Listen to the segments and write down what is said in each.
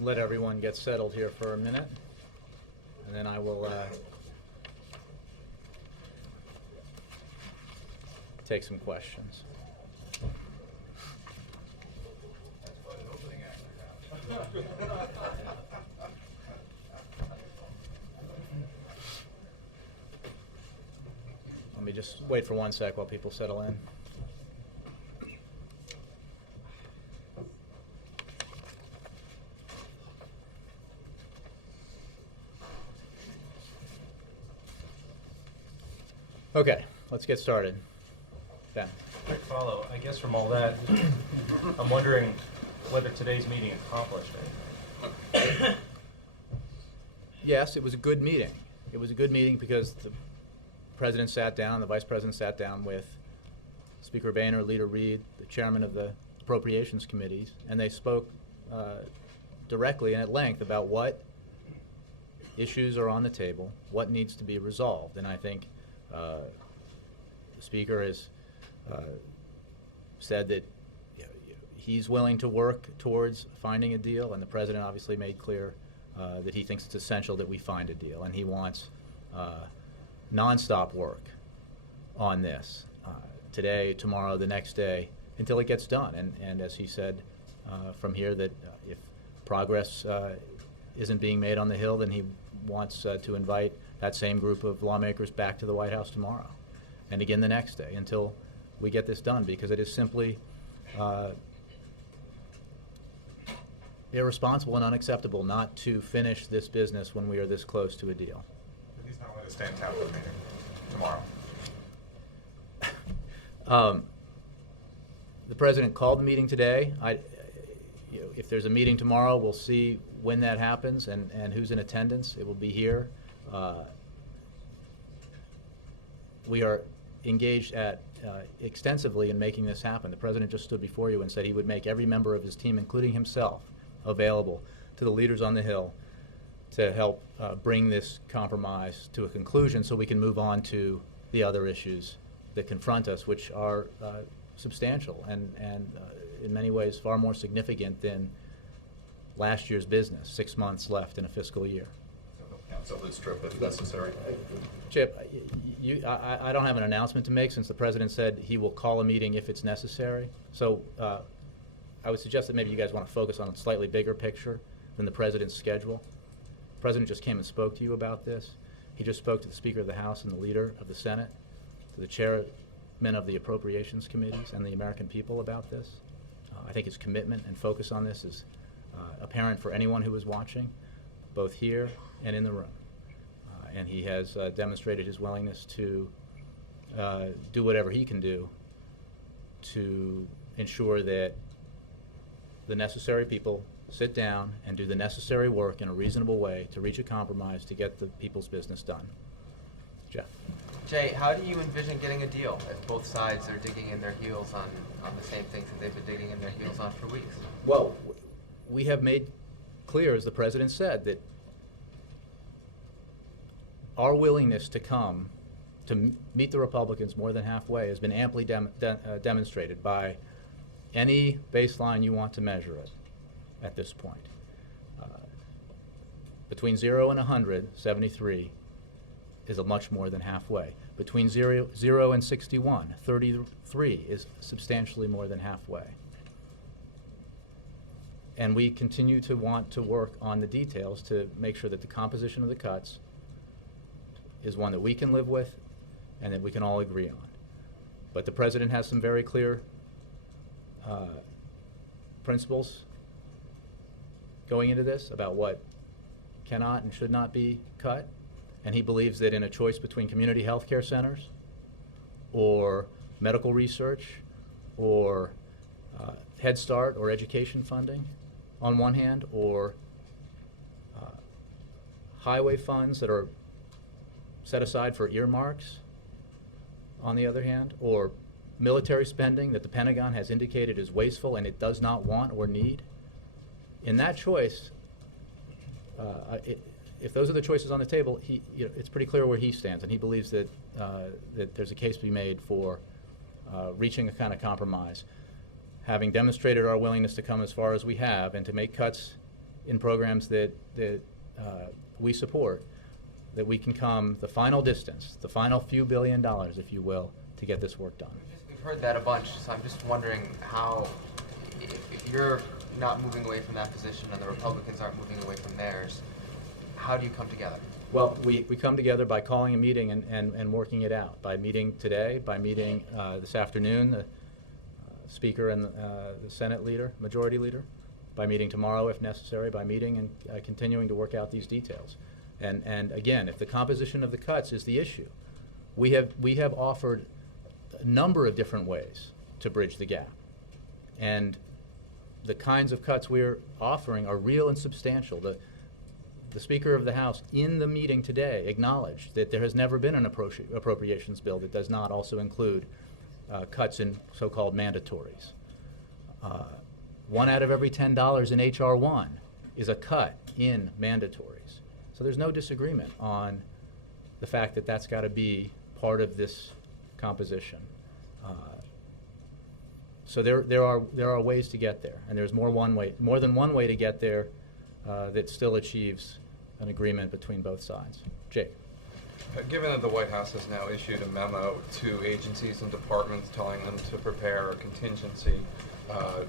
let everyone get settled here for a minute, and then I will take some questions. Let me just wait for 1 sec while people settle in. Okay, let's get started. Ben. Quick follow, I guess from all that, I'm wondering whether today's meeting accomplished anything. Yes, it was a good meeting. It was a good meeting because the president sat down, the vice president sat down with Speaker Boehner, Leader Reid, the chairman of the appropriations committees, and they spoke directly and at length about what issues are on the table, what needs to be resolved. And I think the Speaker has said that he's willing to work towards finding a deal, and the President obviously made clear that he thinks it's essential that we find a deal, and he wants nonstop work on this today, tomorrow, the next day, until it gets done. And as he said from here, that if progress isn't being made on the Hill, then he wants to invite that same group of lawmakers back to the White House tomorrow, and again the next day, until we get this done, because it is simply irresponsible and unacceptable not to finish this business when we are this close to a deal. He's not going to stay in town for the meeting tomorrow. The President called the meeting today. If there's a meeting tomorrow, we'll see when that happens and who's in attendance. It will be here. We are engaged extensively in making this happen. The President just stood before you and said he would make every member of his team, including himself, available to the leaders on the Hill to help bring this compromise to a conclusion so we can move on to the other issues that confront us, which are substantial and in many ways far more significant than last year's business, 6 months left in a fiscal year. Cancel this trip if necessary. Chip, I don't have an announcement to make since the President said he will call a meeting if it's necessary. So I would suggest that maybe you guys want to focus on a slightly bigger picture than the President's schedule. The President just came and spoke to you about this. He just spoke to the Speaker of the House and the Leader of the Senate, to the chairman of the Appropriations Committees and the American people about this. I think his commitment and focus on this is apparent for anyone who is watching, both here and in the room. And he has demonstrated his willingness to do whatever he can do to ensure that the necessary people sit down and do the necessary work in a reasonable way to reach a compromise to get the people's business done. Jeff. Jay, how do you envision getting a deal if both sides are digging in their heels on the same things that they've been digging in their heels on for weeks? Well, we have made clear, as the President said, that our willingness to come to meet the Republicans more than halfway has been amply demonstrated by any baseline you want to measure it at this point. Between 0 and 100, 73 is a much more than halfway. Between 0 and 61, 33 is substantially more than halfway. And we continue to want to work on the details to make sure that the composition of the cuts is one that we can live with and that we can all agree on. But the President has some very clear principles going into this about what cannot and should not be cut. And he believes that in a choice between community health care centers or medical research or Head Start or education funding on one hand, or highway funds that are set aside for earmarks on the other hand, or military spending that the Pentagon has indicated is wasteful and it does not want or need. In that choice, if those are the choices on the table, it's pretty clear where he stands, and he believes that that there's a case to be made for reaching a kind of compromise. Having demonstrated our willingness to come as far as we have and to make cuts in programs that we support, that we can come the final distance, the final few $billion, if you will, to get this work done. We've heard that a bunch, so I'm just wondering how, if you're not moving away from that position and the Republicans aren't moving away from theirs, how do you come together? Well, we come together by calling a meeting and working it out, by meeting today, by meeting this afternoon, the Speaker and the Senate leader, Majority Leader, by meeting tomorrow if necessary, by meeting and continuing to work out these details. And again, if the composition of the cuts is the issue, we have offered a number of different ways to bridge the gap. And the kinds of cuts we're offering are real and substantial. The Speaker of the House in the meeting today acknowledged that there has never been an appropriations bill that does not also include cuts in so-called mandatories. 1 out of every $10 in H.R. 1 is a cut in mandatories. So there's no disagreement on the fact that that's got to be part of this composition. So there are ways to get there, and there's more than one way to get there that still achieves an agreement between both sides. Jake. Given that the White House has now issued a memo to agencies and departments telling them to prepare a contingency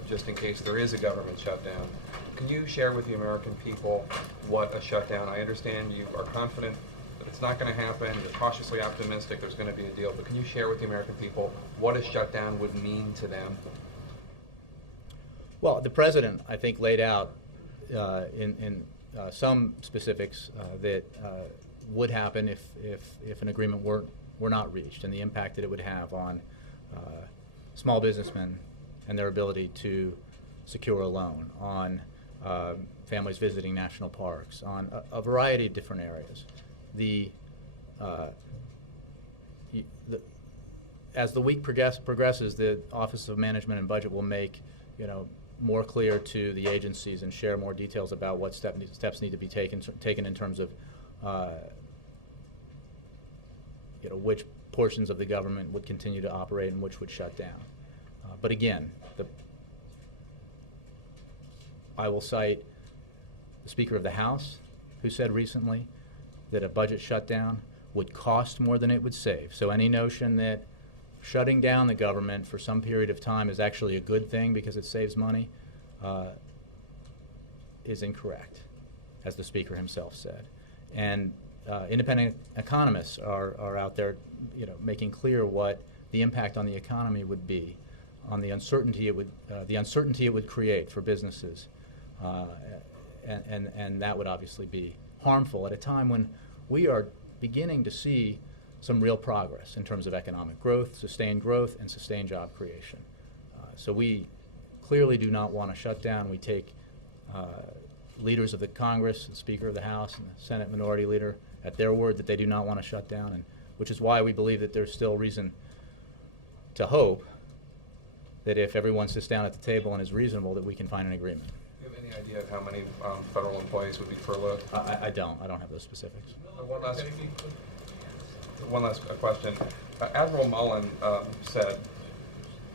just in case there is a government shutdown, can you share with the American people what a shutdown? I understand you are confident that it's not going to happen. You're cautiously optimistic there's going to be a deal. But can you share with the American people what a shutdown would mean to them? Well, the President, I think, laid out in some specifics that would happen if an agreement were not reached, and the impact that it would have on small businessmen and their ability to secure a loan, on families visiting national parks, on a variety of different areas. As the week progresses, the Office of Management and Budget will make more clear to the agencies and share more details about what steps need to be taken in terms of which portions of the government would continue to operate and which would shut down. But again, I will cite the Speaker of the House, who said recently that a budget shutdown would cost more than it would save. So any notion that shutting down the government for some period of time is actually a good thing because it saves money is incorrect, as the Speaker himself said. And independent economists are out there, making clear what the impact on the economy would be, on the uncertainty it would create for businesses, and that would obviously be harmful at a time when we are beginning to see some real progress in terms of economic growth, sustained job creation. So we clearly do not want to shut down. We take leaders of the Congress, the Speaker of the House, and the Senate Minority Leader at their word that they do not want to shut down, and which is why we believe that there's still reason to hope that if everyone sits down at the table and is reasonable, that we can find an agreement. Do you have any idea of how many federal employees would be furloughed? I don't have those specifics. One last question. Admiral Mullen said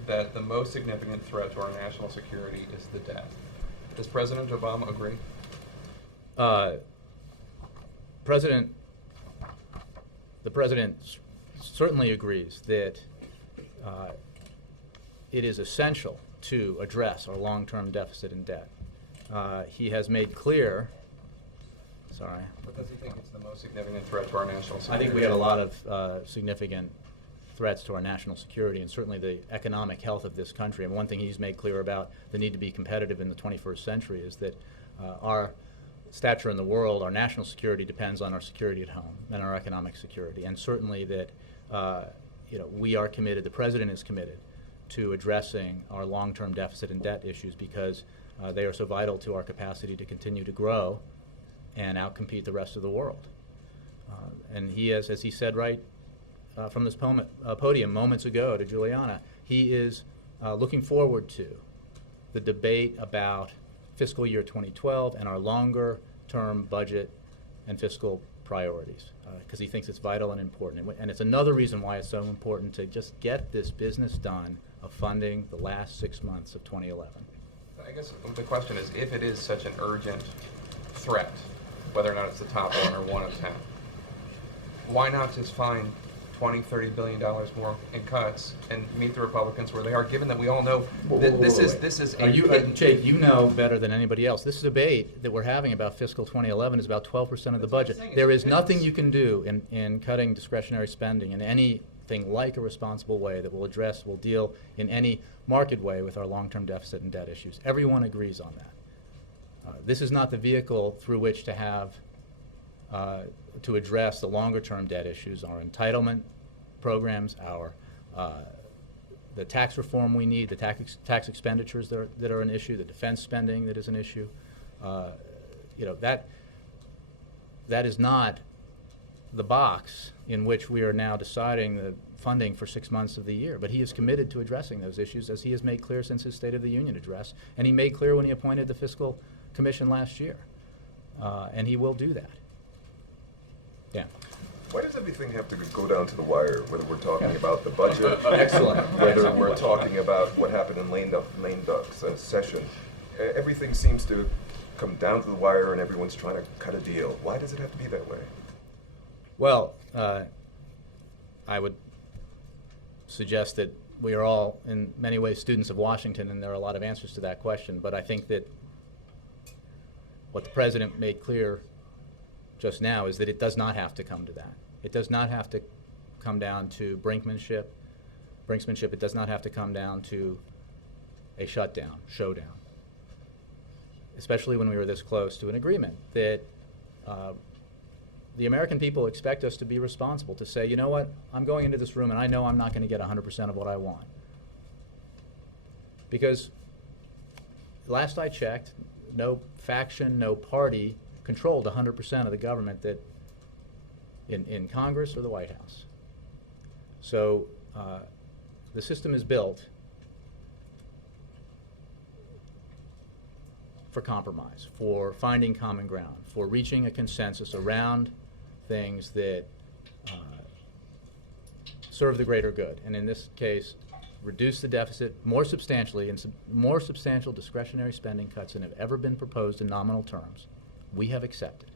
that the most significant threat to our national security is the debt. Does President Obama agree? The President certainly agrees that it is essential to address our long-term deficit and debt. He has made clear. Sorry. But does he think it's the most significant threat to our national security? I think we have a lot of significant threats to our national security and certainly the economic health of this country. And one thing he's made clear about the need to be competitive in the 21st century is that our stature in the world, our national security depends on our security at home and our economic security. And certainly that we are committed, the President is committed to addressing our long-term deficit and debt issues because they are so vital to our capacity to continue to grow and outcompete the rest of the world. And he is, as he said right from this podium moments ago to Juliana, he is looking forward to the debate about fiscal year 2012 and our longer-term budget and fiscal priorities, because he thinks it's vital and important. And it's another reason why it's so important to just get this business done of funding the last 6 months of 2011. I guess the question is, if it is such an urgent threat, whether or not it's the top one or one of 10, why not just find $20–30 billion more in cuts and meet the Republicans where they are, given that we all know that this is Are a you, hidden. Jake, you know better than anybody else. This debate that we're having about fiscal 2011 is about 12% of the budget. saying. There It's is nothing business. you can do in cutting discretionary spending in anything like a responsible way that will deal in any marked way with our long-term deficit and debt issues. Everyone agrees on that. This is not the vehicle through which to have to address the longer-term debt issues, our entitlement programs, our the tax reform we need, the tax expenditures that are an issue, the defense spending that is an issue. You know, that is not the box in which we are now deciding the funding for 6 months of the year. But he is committed to addressing those issues, as he has made clear since his State of the Union address, and he made clear when he appointed the Fiscal Commission last year. And he will do that. Yeah. Why does everything have to go down to the wire, whether we're talking about the budget? Excellent. Whether Excellent we're question. talking about what happened in lame ducks session? Everything seems to come down to the wire and everyone's trying to cut a deal. Why does it have to be that way? Well, I would suggest that we are all, in many ways, students of Washington, and there are a lot of answers to that question. But I think that what the President made clear just now is that it does not have to come to that. It does not have to come down to brinksmanship. It does not have to come down to a showdown. Especially when we were this close to an agreement that the American people expect us to be responsible, to say, you know what, I'm going into this room and I know I'm not going to get 100% of what I want. Because last I checked, no faction, no party controlled 100% of the government that in Congress or the White House. So the system is built for compromise, for finding common ground, for reaching a consensus around things that serve the greater good. And in this case, reduce the deficit more substantially, and more substantial discretionary spending cuts than have ever been proposed in nominal terms. We have accepted.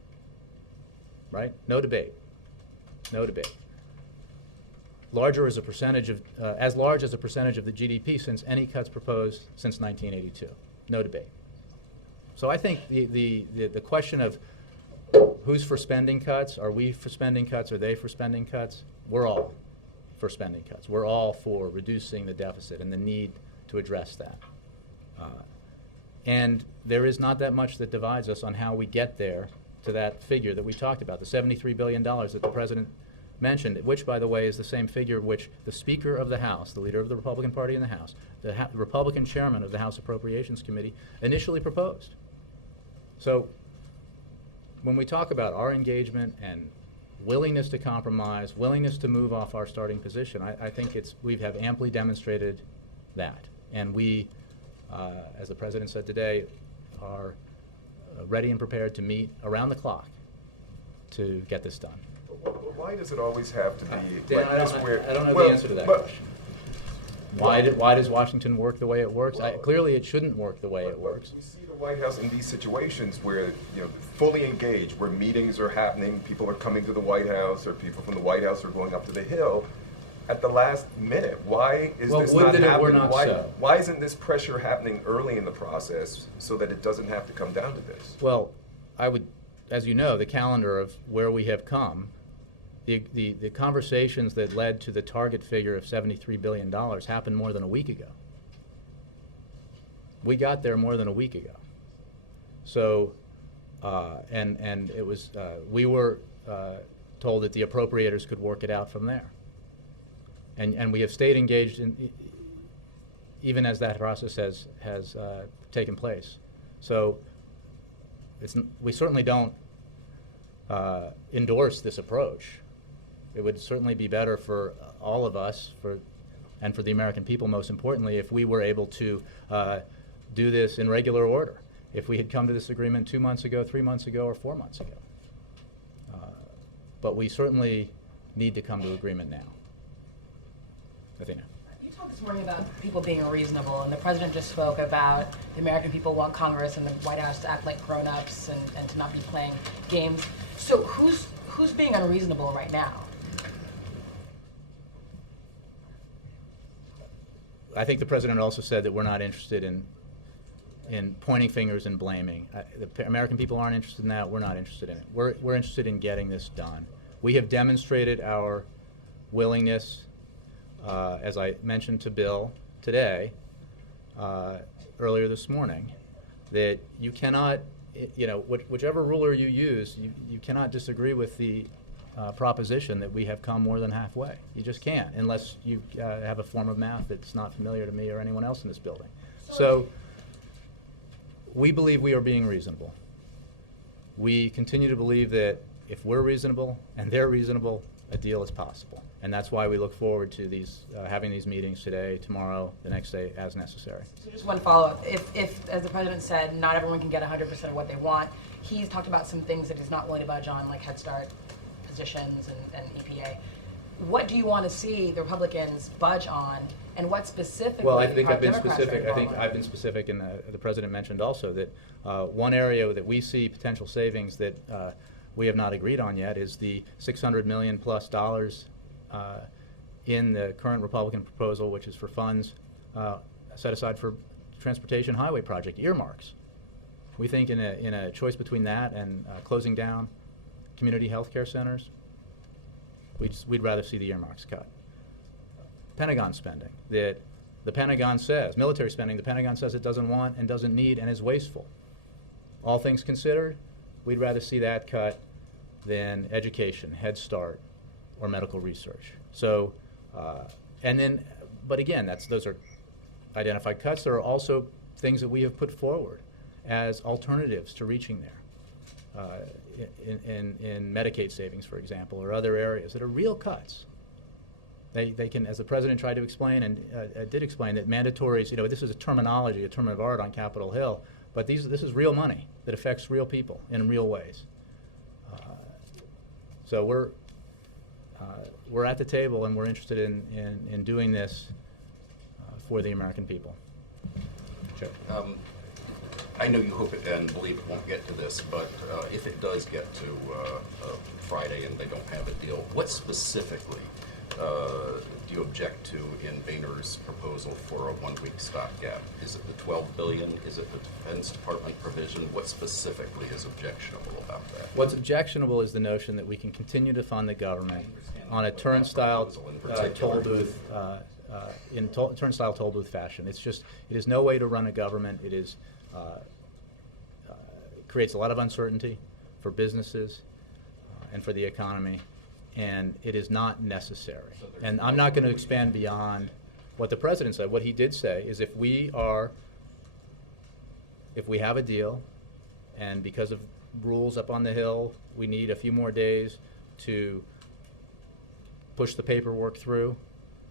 Right? No debate. No debate. Larger as a percentage of, as large as a percentage of the GDP since any cuts proposed since 1982. No debate. So I think the question of who's for spending cuts, are we for spending cuts, are they for spending cuts? We're all for spending cuts. We're all for reducing the deficit and the need to address that. And there is not that much that divides us on how we get there to that figure that we talked about, the $73 billion that the President mentioned, which, by the way, is the same figure which the Speaker of the House, the leader of the Republican Party in the House, the Republican chairman of the House Appropriations Committee, initially proposed. So when we talk about our engagement and willingness to compromise, willingness to move off our starting position, I think we have amply demonstrated that. And we, as the President said today, are ready and prepared to meet around the clock to get this done. Why does it always have to be Dan, like I this don't, weird? I don't know Well, the answer to that but- question. Why does Washington work the way it works? Clearly, it shouldn't work the way it works. We see the White House in these situations where, fully engaged, where meetings are happening, people are coming to the White House, or people from the White House are going up to the Hill at the last minute. Why is Well, this would not that it were happening? not so. Why isn't this pressure happening early in the process so that it doesn't have to come down to this? Well, I would, as you know, the calendar of where we have come, the conversations that led to the target figure of $73 billion happened more than a week ago. We got there more than a week ago. So, and it was, we were told that the appropriators could work it out from there. And we have stayed engaged in, even as that process has taken place. So, we certainly don't endorse this approach. It would certainly be better for all of us, and for the American people, most importantly, if we were able to do this in regular order. If we had come to this agreement 2 months ago, 3 months ago, or 4 months ago. But we certainly need to come to agreement now. Athena. You talked This morning about people being reasonable, and the president just spoke about the American people want Congress and the White House to act like grown-ups and to not be playing games. So who's being unreasonable right now? I think the president also said that we're not interested in pointing fingers and blaming. The American people aren't interested in that. We're not interested in it. We're interested in getting this done. We have demonstrated our willingness, as I mentioned to Bill today, earlier this morning, that you cannot, whichever ruler you use, you cannot disagree with the proposition that we have come more than halfway. You just can't, unless you have a form of math that's not familiar to me or anyone else in this building. So we believe we are being reasonable. We continue to believe that if we're reasonable and they're reasonable, a deal is possible. And that's why we look forward to these having these meetings today, tomorrow, the next day, as necessary. So just one follow-up. If, as the president said, not everyone can get 100% of what they want, he's talked about some things that he's not willing to budge on, like Head Start positions and EPA. What do you want to see the Republicans budge on, and what specifically Well, I think I've been Democrats specific. are I think involved I've been specific, and the president mentioned also that one area that we see potential savings that we have not agreed on yet is the $600 million plus in the current Republican proposal, which is for funds set aside for transportation highway project earmarks. We think in a choice between that and closing down community health care centers, we'd rather see the earmarks cut. Pentagon spending, that the Pentagon says, military spending, the Pentagon says it doesn't want and doesn't need and is wasteful. All things considered, we'd rather see that cut than education, Head Start, or medical research. So, but again, those are identified cuts. There are also things that we have put forward as alternatives to reaching there. In Medicaid savings, for example, or other areas that are real cuts. They can, as the president tried to explain and did explain, that mandatories, this is a terminology, a term of art on Capitol Hill, but this is real money that affects real people in real ways. So we're at the table and we're interested in doing this for the American people. Joe. I know you hope it and believe it won't get to this, but if it does get to Friday and they don't have a deal, what specifically do you object to in Boehner's proposal for a 1-week stopgap? Is it the $12 billion? Is it the Defense Department provision? What specifically is objectionable about that? What's objectionable is the notion that we can continue to fund the government on a turnstile toll booth turnstile toll booth fashion. It is no way to run a government. It is creates a lot of uncertainty for businesses and for the economy, and it is not necessary. And I'm not going to expand beyond what the president said. What he did say is if we have a deal, and because of rules up on the Hill, we need a few more days to push the paperwork through,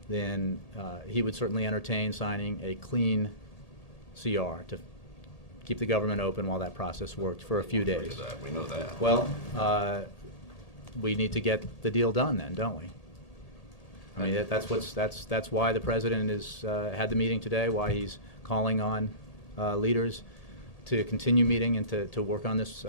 then he would certainly entertain signing a clean CR to keep the government open while that process worked for a few days. We know that. Well, we need to get the deal done then, don't we? I mean, that's why the president is had the meeting today, why he's calling on leaders to continue meeting and to work on this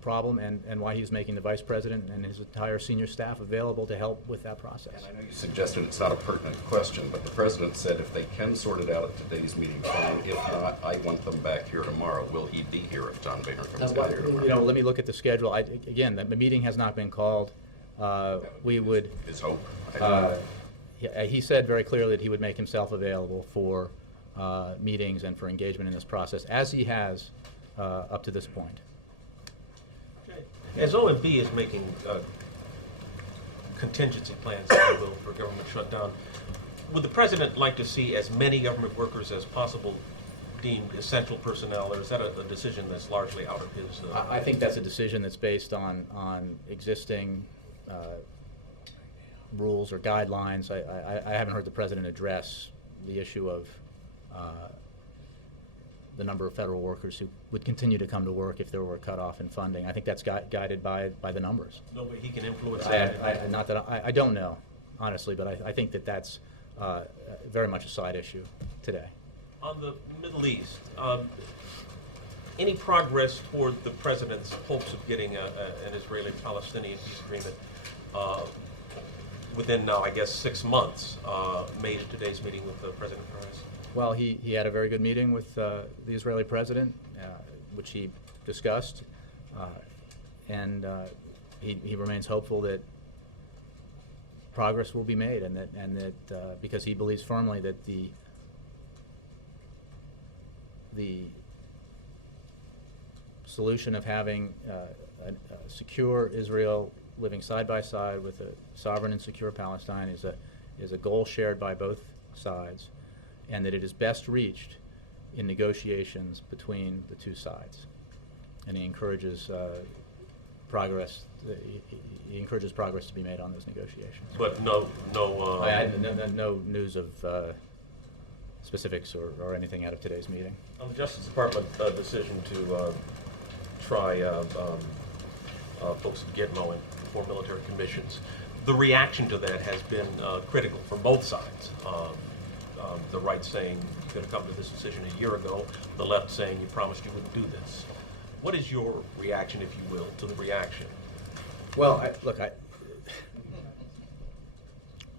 problem, and why he's making the vice president and his entire senior staff available to help with that process. And I know you suggested it's not a pertinent question, but the president said if they can sort it out at today's meeting, fine. If not, I want them back here tomorrow. Will he be here if John Boehner comes down here tomorrow? Let me look at the schedule. Again, the meeting has not been called. We would. His hope. He said very clearly that he would make himself available for meetings and for engagement in this process, as he has up to this point. As OMB is making contingency plans, if you will, for government shutdown, would the president like to see as many government workers as possible deemed essential personnel, or is that a decision that's largely out of his? I think that's a decision that's based on existing rules or guidelines. I haven't heard the president address the issue of the number of federal workers who would continue to come to work if there were a cutoff in funding. I think that's guided by the numbers. No way he can influence that? I don't know, honestly, but I think that's very much a side issue today. On the Middle East, any progress toward the president's hopes of getting an Israeli-Palestinian peace agreement within now, I guess, 6 months, made in today's meeting with President Peres? Well, he had a very good meeting with the Israeli president, which he discussed, and he remains hopeful that progress will be made, and that because he believes firmly that the solution of having a secure Israel living side by side with a sovereign and secure Palestine is a goal shared by both sides, and that it is best reached in negotiations between the two sides. And he encourages progress. He encourages progress to be made on those negotiations. But no No news of specifics or anything out of today's meeting. on the Justice Department decision to try folks at Gitmo and for military commissions, the reaction to that has been critical from both sides. The right saying you're going to come to this decision a year ago, the left saying you promised you wouldn't do this. What is your reaction, if you will, to the reaction? Well,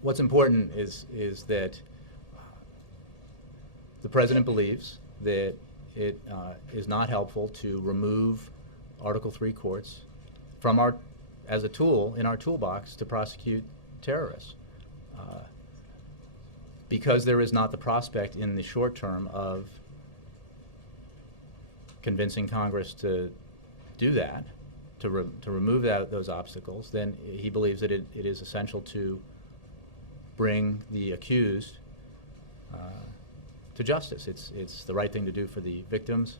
what's important is that the president believes that it is not helpful to remove Article III courts from as a tool in our toolbox to prosecute terrorists, because there is not the prospect in the short term of convincing Congress to do that, to remove those obstacles. Then he believes that it is essential to bring the accused to justice. It's the right thing to do for the victims'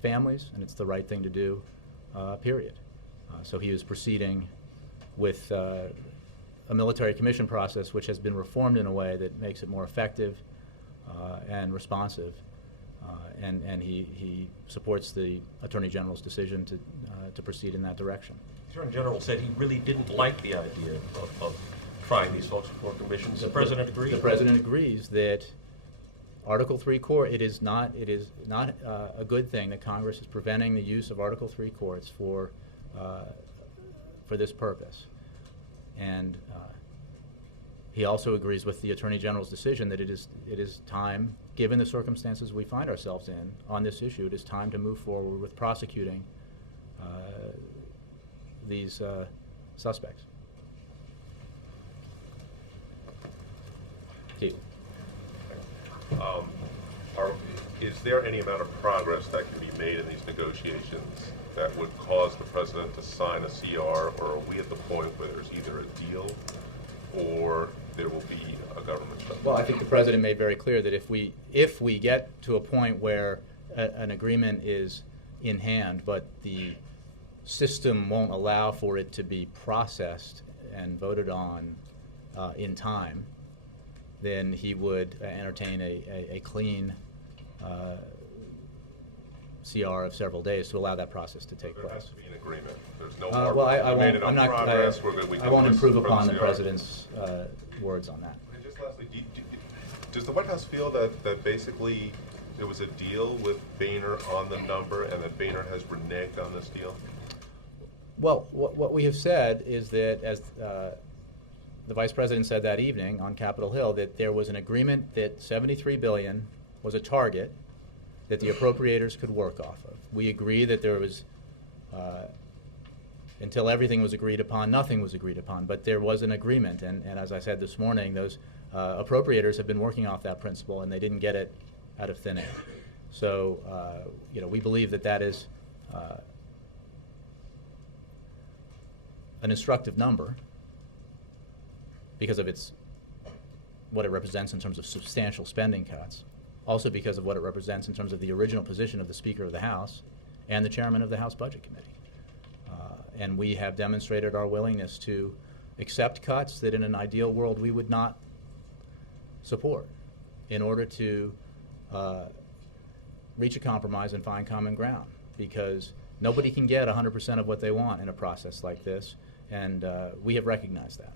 families, and it's the right thing to do, period. So he is proceeding with a military commission process which has been reformed in a way that makes it more effective and responsive. And he supports the Attorney General's decision to proceed in that direction. The Attorney General said he really didn't like the idea of trying these folks before commissions. The President agrees. The President agrees that Article III court, it is not a good thing that Congress is preventing the use of Article III courts for this purpose. And he also agrees with the Attorney General's decision that it is time, given the circumstances we find ourselves in on this issue, it is time to move forward with prosecuting these suspects. Keith. Is there any amount of progress that can be made in these negotiations that would cause the president to sign a CR, or are we at the point where there's either a deal or there will be a government shutdown? Well, I think the president made very clear that if we get to a point where an agreement is in hand, but the system won't allow for it to be processed and voted on in time, then he would entertain a clean CR of several days to allow that process to take There place. has to be an agreement. There's no more. Well, I we made won't. enough I'm not. progress, we're good, we I can won't listen improve for upon the CR. president's words on that. And just lastly, does the White House feel that basically there was a deal with Boehner on the number and that Boehner has reneged on this deal? Well, what we have said is that, as the Vice President said that evening on Capitol Hill, that there was an agreement that $73 billion was a target that the appropriators could work off of. We agree that there was, until everything was agreed upon, nothing was agreed upon, but there was an agreement, and as I said this morning, those appropriators have been working off that principle, and they didn't get it out of thin air. So, we believe that is an instructive number because of what it represents in terms of substantial spending cuts, also because of what it represents in terms of the original position of the Speaker of the House and the Chairman of the House Budget Committee. And we have demonstrated our willingness to accept cuts that in an ideal world we would not support in order to reach a compromise and find common ground, because nobody can get 100% of what they want in a process like this, and we have recognized that.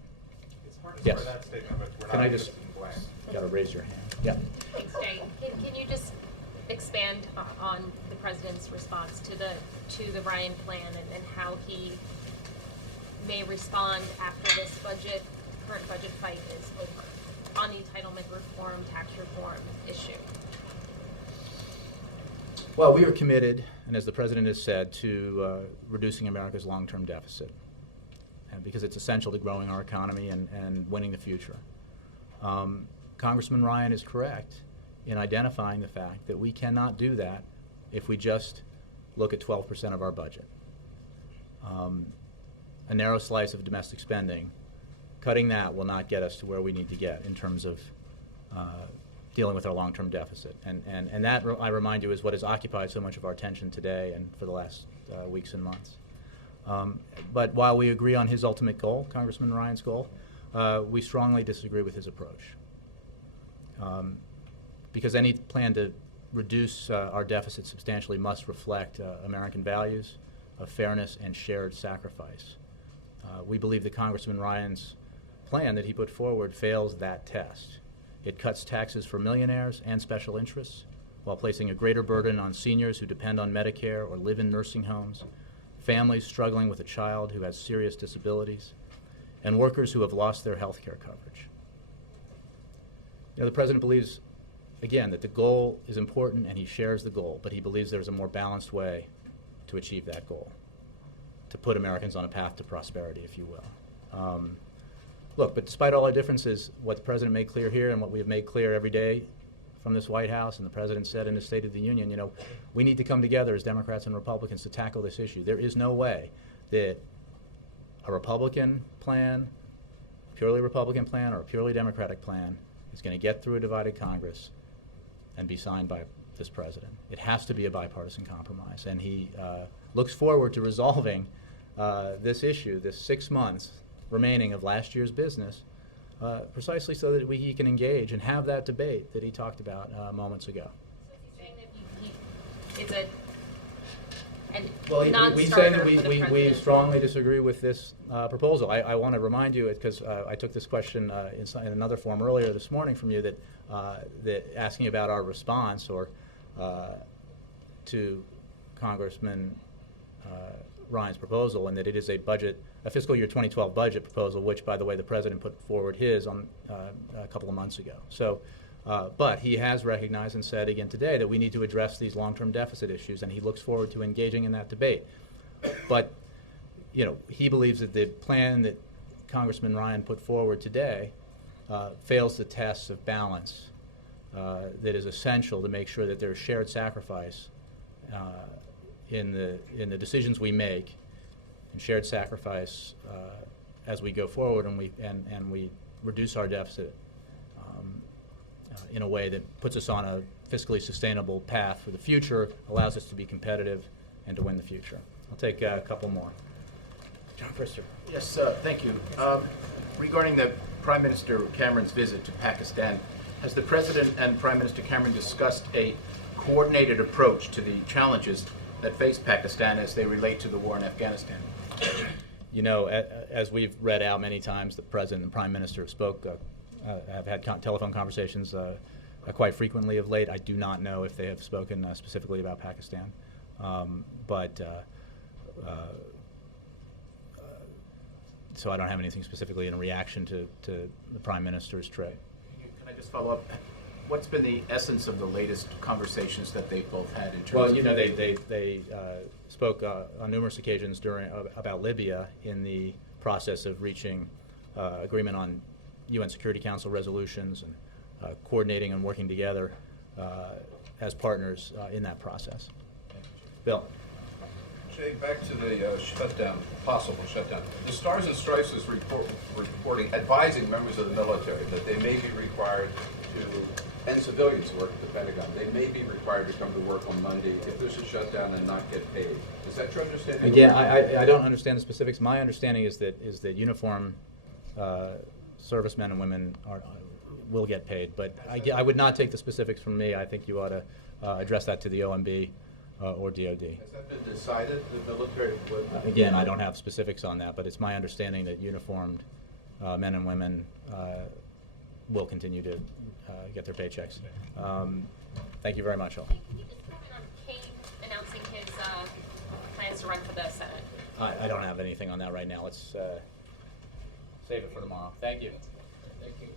It's hard to Yes. square that statement, but we're Can not I just- interested in blank. Gotta raise your hand. Yeah. Thanks, Jay. Can you just expand on the president's response to the Ryan plan and how he may respond after this current budget fight is over on the entitlement reform, tax reform issue? Well, we are committed, and as the president has said, to reducing America's long-term deficit, and because it's essential to growing our economy and winning the future. Congressman Ryan is correct in identifying the fact that we cannot do that if we just look at 12% of our budget. A narrow slice of domestic spending, cutting that will not get us to where we need to get in terms of dealing with our long-term deficit. And that, I remind you, is what has occupied so much of our attention today and for the last weeks and months. But while we agree on his ultimate goal, Congressman Ryan's goal, we strongly disagree with his approach. Because any plan to reduce our deficit substantially must reflect American values of fairness and shared sacrifice. We believe that Congressman Ryan's plan that he put forward fails that test. It cuts taxes for millionaires and special interests while placing a greater burden on seniors who depend on Medicare or live in nursing homes, families struggling with a child who has serious disabilities, and workers who have lost their health care coverage. You know, the president believes, again, that the goal is important and he shares the goal, but he believes there's a more balanced way to achieve that goal, to put Americans on a path to prosperity, if you will. Look, but despite all our differences, what the president made clear here and what we have made clear every day from this White House and the president said in his State of the Union, you know, we need to come together as Democrats and Republicans to tackle this issue. There is no way that a Republican plan, purely Republican plan, or a purely Democratic plan is going to get through a divided Congress and be signed by this president. It has to be a bipartisan compromise, and he looks forward to resolving this issue, this 6 months remaining of last year's business, precisely so that he can engage and have that debate that he talked about moments ago. So is he saying that it's a Well, non-starter we say that for the we president? strongly disagree with this proposal. I want to remind you, because I took this question in another form earlier this morning from you, that asking about our response or to Congressman Ryan's proposal, and that it is a fiscal year 2012 budget proposal, which, by the way, the president put forward his on a couple of months ago. So, but he has recognized and said again today that we need to address these long-term deficit issues, and he looks forward to engaging in that debate. But, you know, he believes that the plan that Congressman Ryan put forward today fails the test of balance that is essential to make sure that there is shared sacrifice in the decisions we make, and shared sacrifice as we go forward, and we reduce our deficit in a way that puts us on a fiscally sustainable path for the future, allows us to be competitive and to win the future. I'll take a couple more. John Christopher. Yes, thank you. Regarding the Prime Minister Cameron's visit to Pakistan, has the President and Prime Minister Cameron discussed a coordinated approach to the challenges that face Pakistan as they relate to the war in Afghanistan? You know, as we've read out many times, the President and Prime Minister have had telephone conversations quite frequently of late. I do not know if they have spoken specifically about Pakistan, so I don't have anything specifically in reaction to the Prime Minister's trip. Can I just follow up? What's been the essence of the latest conversations that they've both had in terms Well, of... you know, they spoke on numerous occasions about Libya in the process of reaching agreement on UN Security Council resolutions and coordinating and working together as partners in that process. Bill. Jay, back to the shutdown, possible shutdown. The Stars and Stripes is reporting, advising members of the military that they may be required to, and civilians who work at the Pentagon, they may be required to come to work on Monday if there's a shutdown and not get paid. Is that your understanding? Again, I don't understand the specifics. My understanding is that uniformed servicemen and women will get paid, but I would not take the specifics from me. I think you ought to address that to the OMB or DOD. Has that been decided, the military? Again, I don't have specifics on that, but it's my understanding that uniformed men and women will continue to get their paychecks. Thank you very much, all. Can you just comment on Kane announcing his plans to run for the Senate? I don't have anything on that right now. Let's save it for tomorrow. Thank you. Thank you.